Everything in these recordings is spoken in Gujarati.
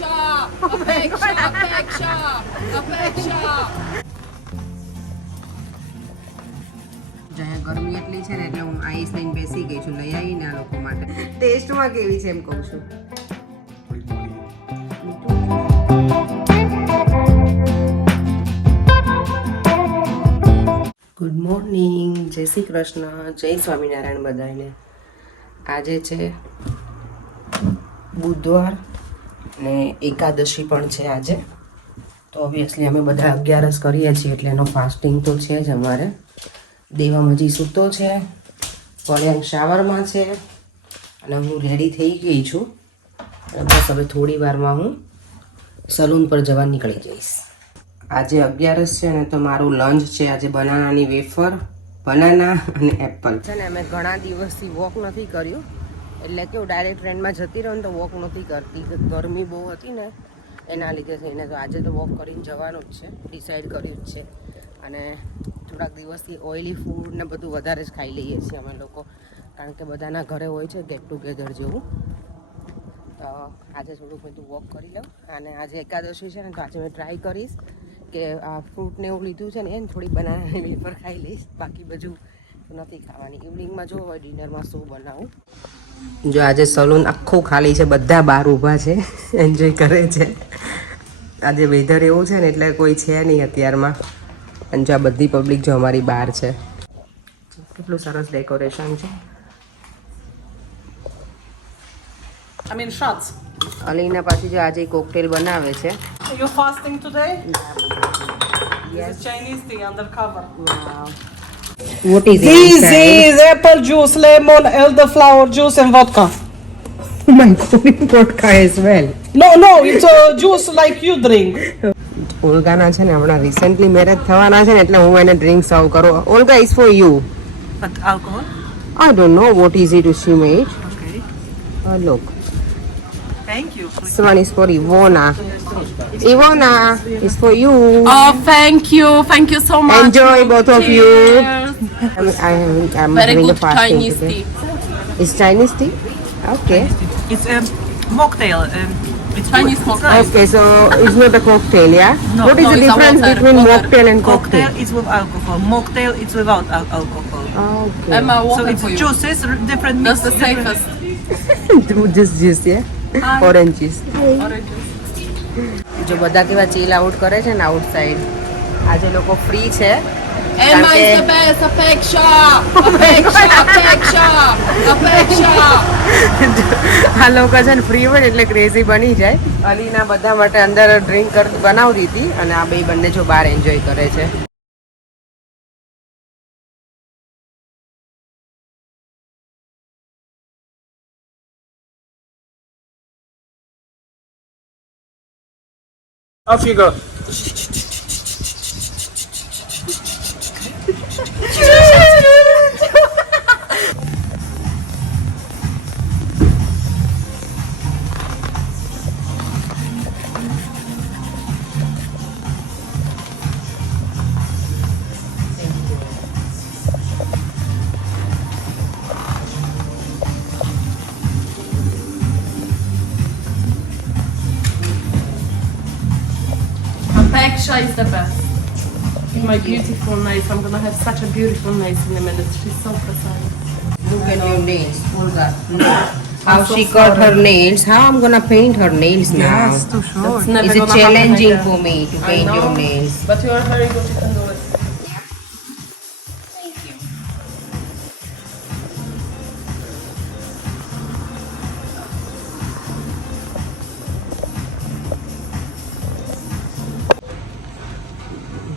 ગરમી એટલી છે ને એટલે હું આઈસ લઈને બેસી ગઈ છું, લઈ આવીને આ લોકો માટે. ટેસ્ટમાં કેવી છે એમ કહું છું. ગુડ મોર્નિંગ, જય શ્રી કૃષ્ણ, જય સ્વામિનારાયણ બધાને. આજે છે બુધવાર ને એકાદશી પણ છે આજે. તો ઓબ્વિયસલી અમે બધા 11 કરીએ છીએ એટલે એનો ફાસ્ટિંગ તો છે જ અમારે. દેવમ હજી સૂતો છે, પળ્યાંગ શાવરમાં છે અને હું રેડી થઈ ગઈ છું. બસ હવે થોડી વારમાં હું સલૂન પર જવા નીકળી જઈશ. આજે 11 છે ને તો મારું લંચ છે આજે બનાનાની વેફર, બનાના અને એપલ છે ને. અમે ઘણા દિવસથી વોક નથી કર્યું એટલે કેવું ડાયરેક્ટ ટ્રેનમાં જતી રહું ને તો વોક નથી કરતી. ગરમી બહુ હતી ને એના લીધે થઈને તો આજે તો વોક કરીને જવાનું જ છે, ડિસાઈડ કર્યું જ છે. અને થોડાક દિવસથી ઓઇલી ફૂડ ને બધું વધારે જ ખાઈ લઈએ છીએ અમે લોકો, કારણ કે બધાના ઘરે હોય છે ગેટ ટુગેધર જેવું. તો આજે થોડુંક બધું વોક કરી લઉં. અને આજે એકાદશી છે ને તો આજે મેં ટ્રાય કરીશ કે આ ફ્રૂટને એવું લીધું છે ને એને થોડી બનાનાની વેફર ખાઈ લઈશ, બાકી બધું નથી ખાવાની. ઇવનિંગમાં જો હોય ડિનરમાં શું બનાવું. જો આજે સલૂન આખું ખાલી છે, બધા બહાર ઊભા છે, એન્જોય કરે છે. આજે વેધર એવું છે ને એટલે કોઈ છે નહીં અત્યારમાં. અને જો આ બધી પબ્લિક જો અમારી બહાર છે. કેટલું સરસ ડેકોરેશન છે. I mean shots. અલીના પાછી જો આજે કોકટેલ બનાવે છે. Are you fasting today? Yes. It's a Chinese tea undercover. Wow. What is This it? is apple juice, lemon, elderflower juice and vodka. Oh my god, vodka as well. No, it's a juice like you drink. ઓલ્ગાના છે ને હમણાં રિસેન્ટલી મેરેજ થવાના છે ને એટલે હું એને ડ્રિંક સર્વ કરું. Olga is for you. But alcohol? I don't know what is it she made. Okay. Look. Thank you. This one is for Ivona. Ivona is for you. Oh, thank you so much. Enjoy both of you. Cheers. I'm Very having a good fasting Chinese today. tea. It's Chinese tea? Okay. It's a mocktail. It's Chinese mocktail. Okay, so it's not a cocktail, yeah? No, What is no, the it's a difference water. between Water. mocktail and cocktail? Cocktail is with alcohol. Mocktail it's without alcohol. Okay. I'm a So water it's for you. juices, different That's mix. the safest. Just juice, yeah? Hi. Orange juice. Oranges. જો બધા કેવા ચીલ આઉટ કરે છે ને આઉટસાઇડ. આજે લોકો ફ્રી છે. Emma is the best. Apeksha. આ લોકો છે ને ફ્રી હોય ને એટલે ક્રેઝી બની જાય. અલીના બધા માટે અંદર ડ્રિંક બનાવી દીધી અને આ બે બંને જો બહાર એન્જોય કરે છે. Off you go. Apeksha is the best. My beautiful nails. I'm gonna have such a beautiful nails in a minute. She's so precise. Look at your nails. Olga. How she cut her nails. How I'm gonna paint her nails now. Yes, too short. It's never Is it gonna challenging happen for again. me to I paint your know, nails? But you are very good. You can do it.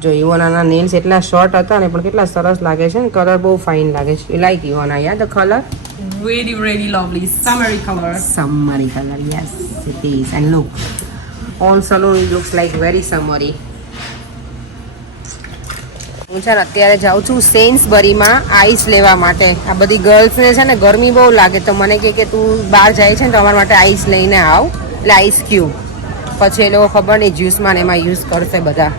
જો ઇવોનાના નેલ્સ એટલા શોર્ટ હતા ને પણ કેટલા સરસ લાગે છે ને. કલર બહુ ફાઇન લાગે છે. You like Ivona, yeah, the color? Really lovely. Summery color. Summery color, yes, it is. And look, all salon looks like very summery. હું છે ને અત્યારે જાઉં છું સેન્સબરીમાં આઈસ લેવા માટે. આ બધી ગર્લ્સને છે ને ગરમી બહુ લાગે તો મને કે તું બહાર જાય છે ને તો અમારા માટે આઈસ લઈને આવ, એટલે આઈસ ક્યુબ. પછી એ લોકો ખબર નહીં જ્યુસમાં ને એમાં યુઝ કરશે બધા.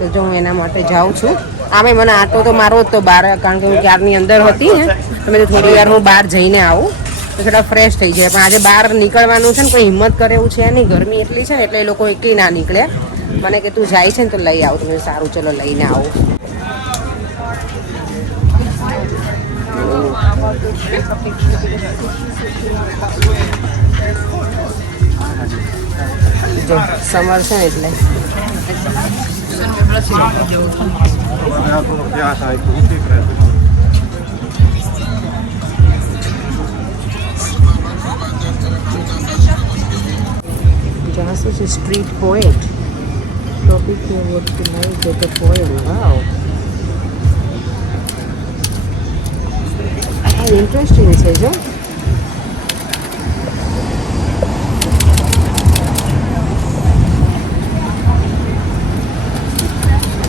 તો જો હું એના માટે જાઉં છું. આમે મને આટો તો મારો જ તો બહાર, કારણ કે હું ક્યારની અંદર હતી ને તો મેં થોડી વાર હું બહાર જઈને આવું. તો થોડા ફ્રેશ થઈ જાય. પણ આજે બહાર નીકળવાનું છે ને કોઈ હિંમત કરે એવું છે નહીં, ગરમી એટલી છે ને એટલે એ લોકો એકલી ના નીકળે. મને કે તું જાય છે ને તો લઈ આવ. તમે સારું ચલો લઈને આવું. જો સમર છે ને એટલે જાસુ છે street poet topic what to like the poem. Wow, interesting છે. જો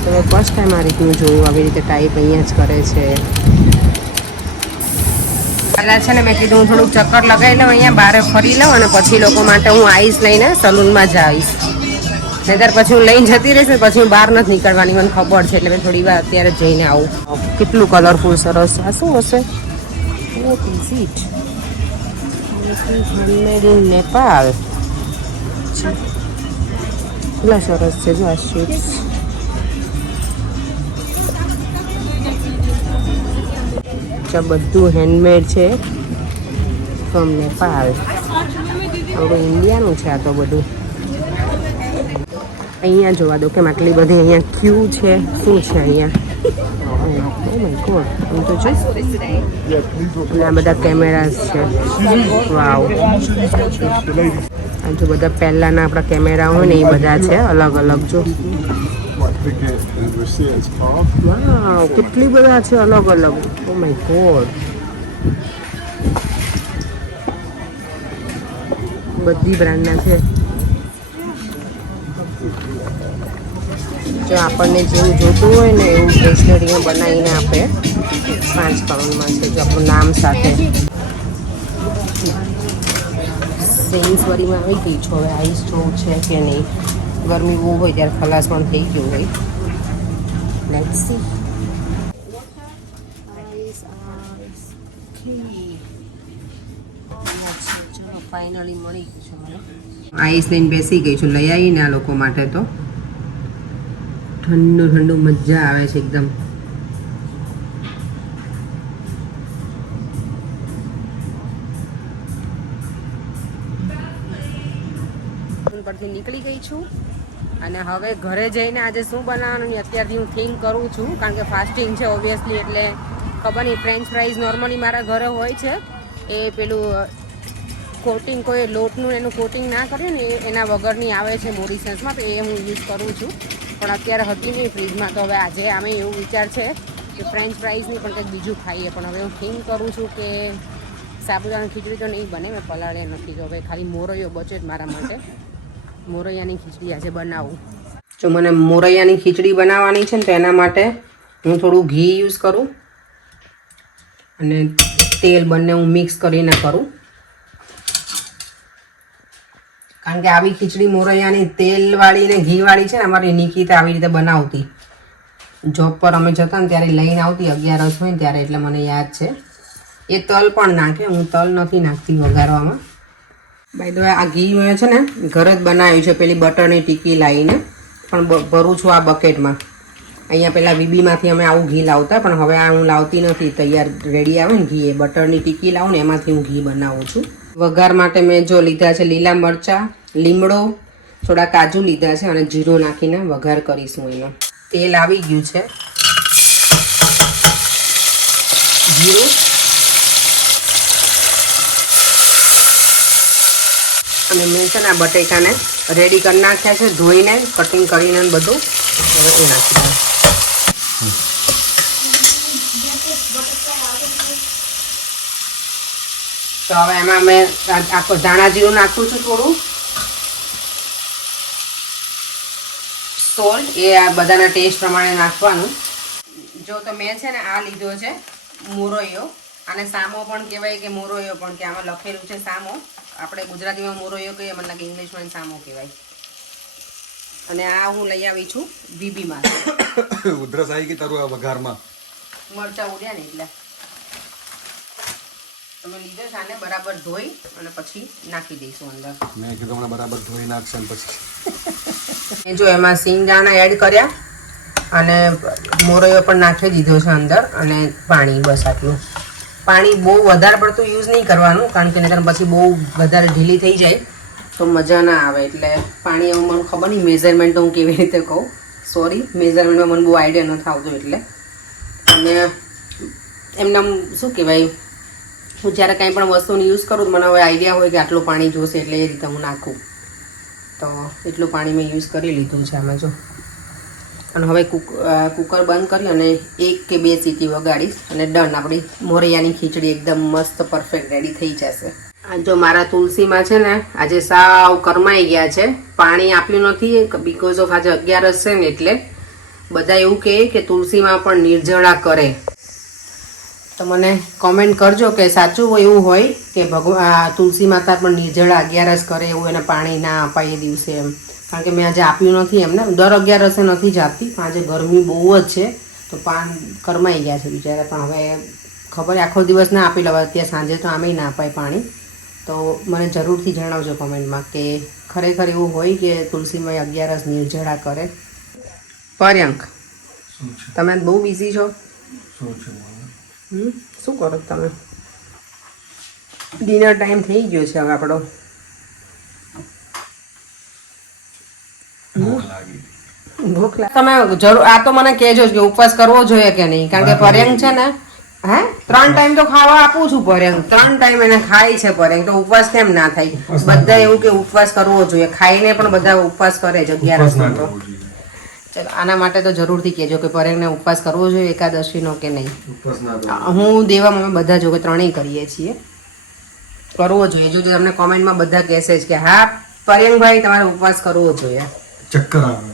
તમે ફર્સ્ટ ટાઈમ આ રીતનું જોયું, આવી રીતે ટાઈપ અહીંયા જ કરે છે. પહેલાં છે ને મેં કીધું હું થોડુંક ચક્કર લગાવી લઉં, અહીંયા બહાર ફરી લઉં અને પછી લોકો માટે હું આવીશ લઈને સલૂનમાં જઈશ. નહીંતર પછી હું લઈને જતી રહીશ ને પછી હું બહાર નથી નીકળવાની, મને ખબર છે. એટલે મેં થોડી વાર અત્યારે જઈને આવું. કેટલું કલરફુલ સરસ છે. આ શું હશે? What is it? This is handmade in Nepal. કેટલા સરસ છે જો આ શીટ્સ. બધું હેન્ડમેડ છે ફ્રોમ નેપાલ. હવે ઇન્ડિયાનું છે આ તો બધું. અહીંયા જોવા દો કે આટલી બધી અહીંયા ક્યુ છે. શું છે અહીંયા? આ બધા કેમેરાસ છે. વાવ, આ જો બધા પહેલાના આપણા કેમેરા હોય ને એ બધા છે અલગ અલગ. જો વાવ, કેટલી બધા છે અલગ અલગ. ઓ માય ગોડ, બધી બ્રાન્ડના છે. જો આપણને જેવું જોતું હોય ને એવું સ્ટેશનરી બનાવીને આપે. 5 પાઉન્ડમાં છે જો આપણું નામ સાથે. સેન્સવરીમાં આવી ગઈ છો. હવે આઈસ જોવું છે કે નહીં. ગરમી બહુ હોય ત્યારે ખલાસ પણ થઈ ગયું હોય. Let's see. ચલો ફાઇનલી મળી ગયું છે મને. આઈસ લઈને બેસી ગઈ છું. લઈ આવીને આ લોકો માટે તો ઠંડુ ઠંડુ મજા આવે છે એકદમ. પરથી નીકળી ગઈ છું અને હવે ઘરે જઈને આજે શું બનાવવાનું અત્યારથી હું થિંક કરું છું. કારણ કે ફાસ્ટિંગ છે ઓબ્વિયસલી, એટલે ખબર નહીં. ફ્રેન્ચ ફ્રાઈઝ નોર્મલી મારા ઘરે હોય છે. એ પેલું કોટિંગ, કોઈ લોટનું એનું કોટિંગ ના કર્યું ને એના વગરની આવે છે મોરિસન્સમાં, તો એ હું યુઝ કરું છું. પણ અત્યારે હતી નહીં ફ્રીજમાં, તો હવે આજે આમે એવું વિચાર છે કે ફ્રેન્ચ ફ્રાઈઝની પણ કંઈક બીજું ખાઈએ. પણ હવે હું થિંક કરું છું કે સાબુદાણાની ખીચડી તો નહીં બને, મેં પલાળ્યા નથી. તો હવે ખાલી મોરૈયો બચે જ મારા માટે. મોરૈયાની ખીચડી આજે બનાવું. જો મને મોરૈયાની ખીચડી બનાવવાની છે ને તો એના માટે હું થોડું ઘી યુઝ કરું અને તેલ બંને હું મિક્સ કરીને કરું. કારણ કે આવી ખીચડી મોરૈયાની તેલવાળી ને ઘીવાળી છે ને અમારી નિકિતા આવી રીતે બનાવતી. જોબ પર અમે જતા ને ત્યારે લઈને આવતી 11 હોય ને ત્યારે, એટલે મને યાદ છે. એ તલ પણ નાખે, હું તલ નથી નાખતી વઘારવામાં. બાય ધ વે આ ઘી મેં છે ને ઘરે જ બનાવ્યું છે. પેલી બટરની ટીકી લાવીને પણ ભરું છું આ બકેટમાં. અહીંયા પહેલાં બીબીમાંથી અમે આવું ઘી લાવતા, પણ હવે આ હું લાવતી નથી. તૈયાર રેડી આવે ને ઘી, એ બટરની ટીકી લાવું ને એમાંથી હું ઘી બનાવું છું. વઘાર માટે મેં જો લીધા છે લીલા મરચાં, લીમડો, થોડા કાજુ લીધા છે અને જીરું નાખીને વઘાર કરીશું એનો. તેલ આવી ગયું છે. જીરું અને મેં છે ને આ બટેકાને રેડી કરી નાખ્યા છે, ધોઈને કટિંગ કરીને બધું. હવે એ નાખી દઉં. તો હવે એમાં મેં આખો ધાણા જીરું નાખું છું, થોડું સોલ્ટ, એ આ બધાના ટેસ્ટ પ્રમાણે નાખવાનું. જો તો મેં છે ને આ લીધો છે મોરૈયો, અને સામો પણ કહેવાય કે મોરૈયો પણ, કે આમાં લખેલું છે સામો. આપણે ગુજરાતીમાં મોરૈયો કહીએ, મને લાગે ઇંગ્લિશમાં સામો કહેવાય. અને આ હું લઈ આવી છું બીબીમાં. ઉધરસ આવી ગઈ તારું આ વઘારમાં. મરચાં ઉડ્યા ને એટલે. તમે લીધો છે આને બરાબર ધોઈ અને પછી નાખી દઈશું અંદર. મેં કીધું હમણાં બરાબર ધોઈ નાખશે ને પછી જો એમાં સિંગદાણા એડ કર્યા અને મોરૈયો પણ નાખી દીધો છે અંદર અને પાણી, બસ આટલું. પાણી બહુ વધારે પડતું યુઝ નહીં કરવાનું, કારણ કે નહીંતર પછી બહુ વધારે ઢીલી થઈ જાય તો મજા ના આવે. એટલે પાણી એવું મને ખબર નહીં મેઝરમેન્ટ હું કેવી રીતે કહું, સોરી, મેઝરમેન્ટમાં મને બહુ આઈડિયા નથી આવતો. એટલે અને એમને શું કહેવાય, હું જ્યારે કાંઈ પણ વસ્તુનો યુઝ કરું તો મને હવે આઈડિયા હોય કે આટલું પાણી જોશે, એટલે એ રીતે હું નાખું. તો એટલું પાણી મેં યુઝ કરી લીધું છે આમાં જો. અને હવે કુકર બંધ કરી અને 1 કે 2 સીટી વગાડીશ અને ડન, આપણી મોરૈયાની ખીચડી એકદમ મસ્ત પરફેક્ટ રેડી થઈ જશે. આ જો મારા તુલસીમાં છે ને આજે સાવ કરમાઈ ગયા છે, પાણી આપ્યું નથી બીકોઝ ઓફ આજે 11 છે ને, એટલે બધા એવું કહે કે તુલસીમાં પણ નિર્જળા કરે. તો મને કોમેન્ટ કરજો કે સાચું એવું હોય કે ભગવાન તુલસી માતા પણ નિર્જળા 11 કરે એવું, એને પાણી ના અપાય એ દિવસે એમ. કારણ કે મેં આજે આપ્યું નથી એમને, દર 11 નથી જ આપતી, પણ આજે ગરમી બહુ જ છે તો પાન કરમાઈ ગયા છે બિચારા. પણ હવે ખબર આખો દિવસ ના આપી લેવા, અત્યારે સાંજે તો આમેય ના અપાય પાણી. તો મને જરૂરથી જણાવજો કોમેન્ટમાં કે ખરેખર એવું હોય કે તુલસીમાં 11 નિર્જળા કરે. પર્યંક, તમે બહુ બિઝી છો. શું કરો તમે? ડિનર ટાઈમ થઈ ગયો છે હવે આપણો. ભૂખ લાગે તમે જરૂર આ તો મને કહેજો કે ઉપવાસ કરવો જોઈએ કે નહીં, કારણ કે પર્યંક છે ને 3 ટાઈમ તો ખાવા આપું છું. પર્યંક 3 ટાઈમ એને ખાય છે પર્યંક, તો ઉપવાસ કેમ ના થાય? બધા એવું કે ઉપવાસ કરવો જોઈએ, ખાઈને પણ બધા ઉપવાસ કરે છે 11 તો. ચલો આના માટે તો જરૂરથી કહેજો કે પર્યંકને ઉપવાસ કરવો જોઈએ એકાદશીનો કે નહીં. હું દેવા અમે બધા જો કે 3ય કરીએ છીએ, કરવો જોઈએ. જો તમને કોમેન્ટમાં બધા કહેશે જ કે હા પર્યંકભાઈ તમારે ઉપવાસ કરવો જોઈએ. ચક્કર આવે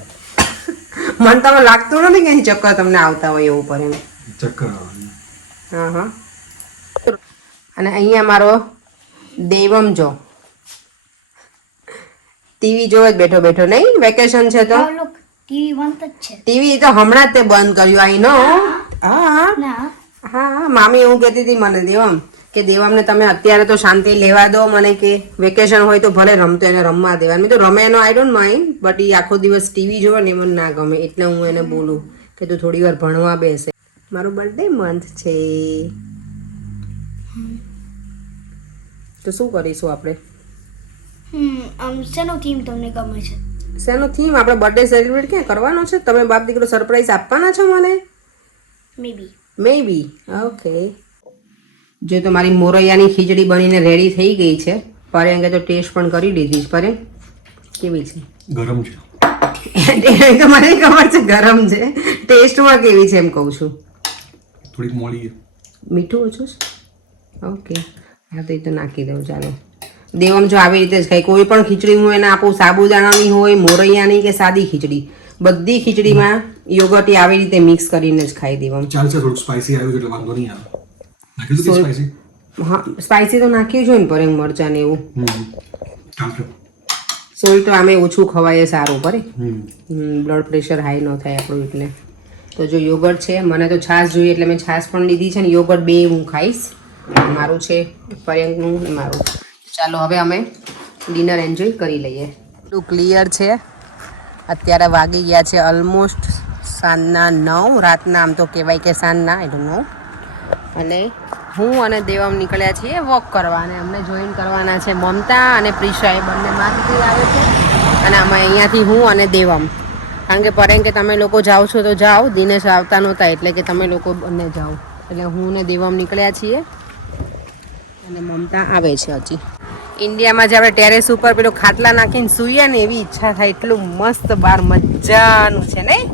મને તમે લાગતું નથી કે અહીં ચક્કર તમને આવતા હોય એવું પર્યંક. ચક્કર આવે. હા હા. અને અહીંયા મારો દેવમ જો ટીવી જોવે જ બેઠો બેઠો, નહીં વેકેશન છે તો ટીવી બંધ જ છે. ટીવી તો હમણાં જ તે બંધ કર્યું. આઈ નો. હા ના હા, મામી એવું કહેતી હતી મને દેવમ કે દેવામને તમે અત્યારે તો શાંતિ લેવા દો, મને કે વેકેશન હોય તો ભલે રમતો એને રમવા દેવાનું. મેં તો રમે એનો આઈ ડોન્ટ માઇન્ડ, બટ એ આખો દિવસ ટીવી જોવે ને મને ના ગમે, એટલે હું એને બોલું કે તું થોડી વાર ભણવા બેસે. મારું બર્થડે મંથ છે તો શું કરીશું આપણે? શેનો થીમ તમને ગમે છે? શેનો થીમ? આપણે બર્થડે સેલિબ્રેટ ક્યાં કરવાનો છે? તમે બાપ દીકરો સરપ્રાઈઝ આપવાના છો મને? મે બી. ઓકે. જો તો મારી મોરૈયાની ખીચડી બનીને રેડી થઈ ગઈ છે. પર્યંકે તો ટેસ્ટ પણ કરી લીધી છે. પર્યંક કેવી છે? ગરમ છે. તો મને ખબર છે ગરમ છે, ટેસ્ટમાં કેવી છે એમ કહું છું. થોડીક મોળી મીઠું ઓછું છે. ઓકે, હા તો એ તો નાખી દઉં. ચાલો દેવમ જો આવી રીતે જ ખાય, કોઈ પણ ખીચડી હું એને આપું, સાબુદાણાની હોય, મોરૈયાની કે સાદી ખીચડી, બધી ખીચડીમાં યોગર્ટ આવી રીતે મિક્સ કરીને જ ખાઈ દેવાનું. ચાલશે. થોડુંક સ્પાઈસી આવ્યું એટલે વાંધો નહીં આવે. નાખી દઉં સ્પાઈસી? હા સ્પાઈસી તો નાખ્યું છે ને પર્યંક, મરચાં ને એવું. ચાલશે. સોલ્ટ તો આમે ઓછું ખવાય સારું પડે, બ્લડ પ્રેશર હાઈ ન થાય આપણું. એટલે તો જો યોગર્ટ છે, મને તો છાશ જોઈએ એટલે મેં છાશ પણ લીધી છે ને યોગર્ટ બે હું ખાઈશ. મારું છે પર્યંકનું ને મારું. ચાલો હવે અમે ડિનર એન્જોય કરી લઈએ. બધું ક્લિયર છે. અત્યારે વાગી ગયા છે ઓલમોસ્ટ સાંજના 9, રાતના આમ તો કહેવાય કે સાંજના, આઈ ડોન્ટ નો. અને હું અને દેવમ નીકળ્યા છીએ વોક કરવા, અને અમને જોઈન કરવાના છે મમતા અને પ્રિશા, એ બંને માર્કેટ આવે છે. અને અમે અહીંયાથી હું અને દેવમ, કારણ કે પર્યંક કે તમે લોકો જાઓ છો તો જાઓ, દિનેશ આવતા નહોતા એટલે કે તમે લોકો બંને જાઓ, એટલે હું ને દેવમ નીકળ્યા છીએ અને મમતા આવે છે. હજી ઇન્ડિયામાં જે આપણે ટેરેસ ઉપર પેલો ખાટલા નાખીને સૂઈએ ને એવી ઈચ્છા થાય, એટલું મસ્ત બહાર મજાનું છે નહીં?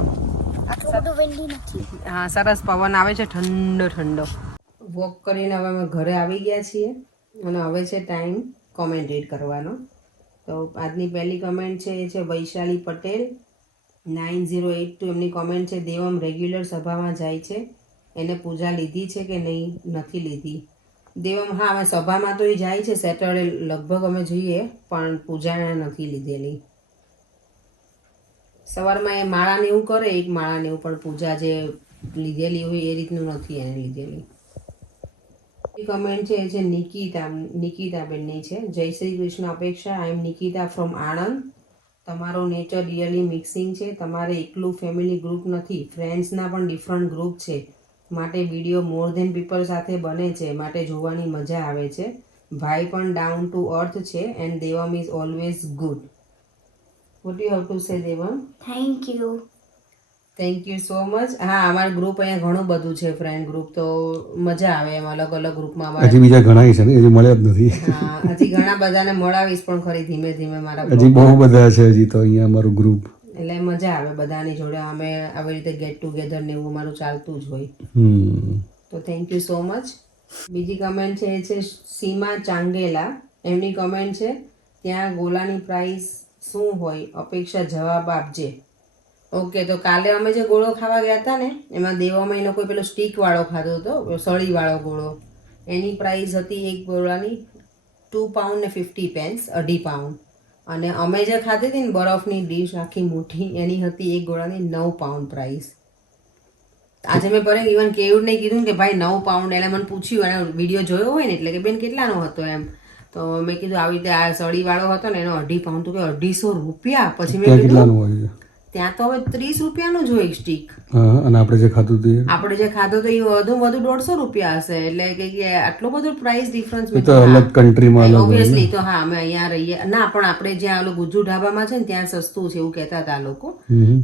હા સરસ પવન આવે છે, ઠંડો ઠંડો. વોક કરીને હવે અમે ઘરે આવી ગયા છીએ અને હવે છે ટાઈમ કોમેન્ટ રીડ કરવાનો. તો આજની પહેલી કમેન્ટ છે એ છે વૈશાલી પટેલ 9082. એમની કોમેન્ટ છે દેવમ રેગ્યુલર સભામાં જાય છે, એને પૂજા લીધી છે કે નહીં? નથી લીધી. દેવમ હા અમે સભામાં તો એ જાય છે, સેટરડે લગભગ અમે જઈએ, પણ પૂજા નથી લીધેલી. સવારમાં એ માળાને એવું કરે, એક માળાને એવું, પણ પૂજા જે લીધેલી હોય એ રીતનું નથી એને લીધેલી. કમેન્ટ છે એ છે નિકિતાબેનની છે. જય શ્રી કૃષ્ણ અપેક્ષા. આઈ એમ નિકિતા ફ્રોમ આણંદ. તમારો નેચર રિયલી મિક્સિંગ છે. તમારે એકલું ફેમિલી ગ્રુપ નથી, ફ્રેન્ડ્સના પણ ડિફરન્ટ ગ્રુપ છે. માટે વિડીયો મોર ધેન પીપલ સાથે બને છે, માટે જોવાની મજા આવે છે. ભાઈ પણ ડાઉન ટુ અર્થ છે and Devam is always good. What you have to say Devam? Thank you. Thank you so much. હા, અમારું ગ્રુપ અહીંયા ઘણું બધું છે, ફ્રેન્ડ ગ્રુપ, તો મજા આવે એમ અલગ અલગ ગ્રુપમાં. હજી બીજા ઘણા છે ને, હજી મળ્યા જ નથી. હા, હજી ઘણા બધાને મળાવીશ પણ ખરી ધીમે ધીમે મારા હજી બહુ બધા છે હજી તો અહીંયા અમારું ગ્રુપ. એટલે મજા આવે બધાની જોડે. અમે આવી રીતે ગેટ ટુગેધર ને એવું અમારું ચાલતું જ હોય. તો થેન્ક યુ સો મચ. બીજી કમેન્ટ છે એ છે સીમા ચાંગેલા. એમની કમેન્ટ છે ત્યાં ગોલાની પ્રાઇસ શું હોય અપેક્ષા જવાબ આપજે. ઓકે, તો કાલે અમે જે ગોળો ખાવા ગયા હતા ને એમાં દેવામાં એ લોકોએ પેલો સ્ટીક વાળો ખાધો હતો, સળી વાળો ગોળો. એની પ્રાઇસ હતી એક ગોળાની 2 pound ને 50 pence, 2.5 pound. અને અમે જે ખાધી હતી ને બરફની ડીશ આખી મોટી, એની હતી એક ગોળાની 9 pound પ્રાઇસ. આજે મેં પર ઇવન કેવું નહીં કીધું કે ભાઈ 9 pound. એટલે મને પૂછ્યું અને વિડીયો જોયો હોય ને એટલે કે બેન કેટલાનો હતો એમ, તો મેં કીધું આવી રીતે આ સળી વાળો હતો ને એનો 2.5 pound. તો કે 250 રૂપિયા. પછી મેં કીધું કેટલાનું હોય? ત્યાં તો હવે 30 રૂપિયાનું જ હોય એક સ્ટીક. હા, અને આપણે જે ખાધું તે આપણે જે ખાધો તો એ વધુ 150 રૂપિયા હશે. એટલે કે આટલો બધો પ્રાઇસ ડિફરન્સ. તો અલગ કન્ટ્રીમાં અલગ હોય. ઓબ્વિયસલી તો હા, અમે અહીંયા રહીએ ના, પણ આપણે જ્યાં ઓલું ગુજ્જુ ઢાબામાં છે ને ત્યાં સસ્તું છે એવું કહેતા હતા લોકો.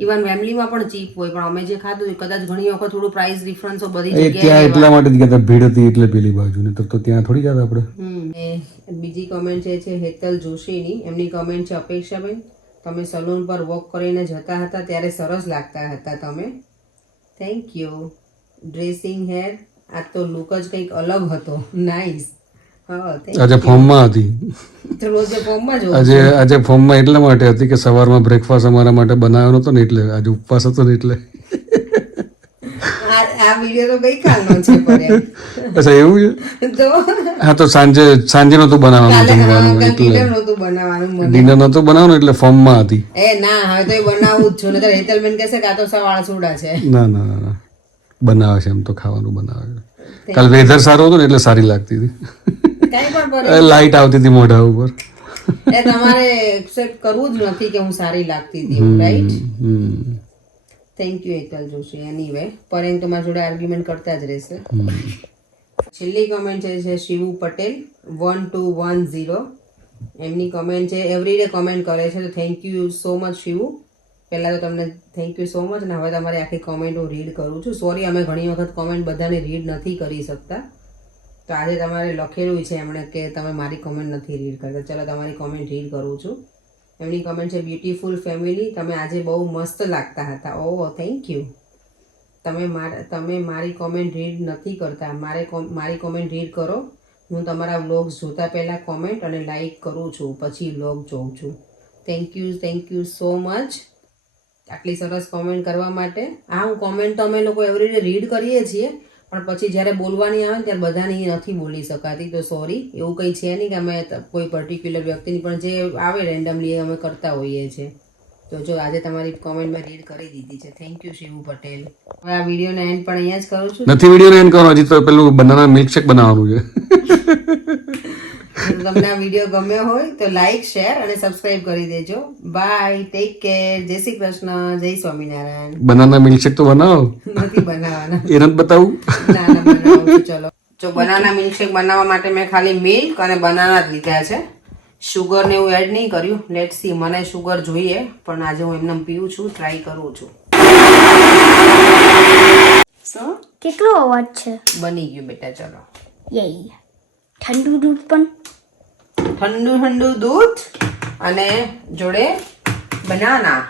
ઇવન ફેમિલીમાં પણ ચીપ હોય, પણ અમે જે ખાધું કદાચ ઘણી વખત થોડું પ્રાઇસ ડિફરન્સ બધી ત્યાં જગ્યાએ. એટલા માટે જ ગયા ભીડ હતી એટલે પેલી બાજુ ને તો ત્યાં થોડી ગયા આપણે. બીજી કમેન્ટ છે હેતલ જોશીની. એમની કમેન્ટ છે અપેક્ષાબેન, તમે સલૂન પર વોક કરીને જતા હતા ત્યારે સરસ લાગતા હતા તમે. Thank you. ડ્રેસિંગ હેર, આ તો લુક જ કંઈક અલગ હતો. નાઇસ. હા, આજે ફોર્મમાં હતી. રોજે ફોર્મમાં જ આજે ફોર્મમાં એટલા માટે હતી કે સવારમાં બ્રેકફાસ્ટ અમારા માટે બનાવ્યો નતો ને એટલે આજે ઉપવાસ હતો ને એટલે. આ વિડિયો તો ગઈકાલનો છે પર. અચ્છા, એવું છે? તો હા, તો સાંજે નતું બનાવવાનું જમવાનું એટલે નહોતું બનાવવાનું મને. ડિનર નતું બનાવવાનું એટલે ફોર્મમાં હતી. ના, હવે તો એ બનાવું જ છું. નહીતર હેતલબેન કહેશે કે આ તો સવાળ સુડા છે. ના ના ના, બનાવે છે એમ તો, ખાવાનું બનાવે છે. કાલ વેધર સારું હતું ને એટલે સારી લાગતી હતી. કઈ પણ પર લાઈટ આવતી હતી મોઢા ઉપર. એ તમારે એક્સેપ્ટ કરવું જ નથી કે હું સારી લાગતી હતી, right? Thank you Hetal Joshi. Anyway પરેન તમારા જોડે આર્ગ્યુમેન્ટ કરતા જ રહેશે. છેલ્લી કમેન્ટ છે શિવુ પટેલ 1210. એમની કમેન્ટ છે એવરીડે કમેન્ટ કરે છે, તો થેન્ક યુ સો મચ શિવુ. પહેલાં તો તમને થેન્ક યુ સો મચ. અને હવે તમારી આખી કોમેન્ટ હું રીડ કરું છું. સોરી, અમે ઘણી વખત કોમેન્ટ બધાને રીડ નથી કરી શકતા, તો આજે તમારે લખેલું છે એમણે કે તમે મારી કોમેન્ટ નથી રીડ કરતા. ચલો તમારી કોમેન્ટ રીડ કરું છું. એમની કમેન્ટ છે બ્યુટીફુલ ફેમિલી, તમે આજે બહુ મસ્ત લાગતા હતા. ઓહ, થેન્ક યુ. તમે મારી કોમેન્ટ રીડ નથી કરતા, મારી કોમેન્ટ રીડ કરો. હું તમારા વ્લોગ્સ જોતા પહેલાં કોમેન્ટ અને લાઈક કરું છું, પછી વ્લોગ જોઉં છું. થેન્ક યુ સો મચ આટલી સરસ કોમેન્ટ કરવા માટે. હા, હું કોમેન્ટ તો અમે લોકો એવરીડે રીડ કરીએ છીએ, પણ પછી જ્યારે બોલવાની આવે ત્યારે બધાની નથી બોલી શકાતી, તો સોરી. એવું કંઈ છે નહીં કે અમે કોઈ પર્ટિક્યુલર વ્યક્તિની, પણ જે આવે રેન્ડમલી એ અમે કરતા હોઈએ છીએ. તો જો આજે તમારી કોમેન્ટ મેં રીડ કરી દીધી છે. Thank you Shivu Patel. હવે આ વિડીયોનો એન્ડ પણ અહીંયા જ કરું છું. નથી વિડીયો એન્ડ કરવાનો, હજી તો પેલું બનાના મિલ્કશેક બનાવવાનું છે. જો તમને આ વિડીયો ગમ્યો હોય તો લાઈક, શેર અને સબસ્ક્રાઇબ કરી દેજો. બાય, ટેક કેર, જય શ્રી કૃષ્ણ, જય સ્વામિનારાયણ. બનાના મિલ્કશેક તો બનાવો. નથી બનાવવાના. એ નથી બતાવું. ના ના, બનાવું છું. ચલો, જો બનાના મિલ્કશેક બનાવવા માટે મેં ખાલી મિલ્ક અને બનાના જ લીધા છે. શુગર ને એવું એડ નહીં કર્યું. લેટ સી, મને શુગર જોઈએ પણ આજે હું એમને પીવું છું, ટ્રાય કરું છું. શું કેટલો અવાજ છે? બની ગયું બેટા. ચલો, યે. ઠંડુ દૂધ પણ. ઠંડુ દૂધ અને જોડે બનાના.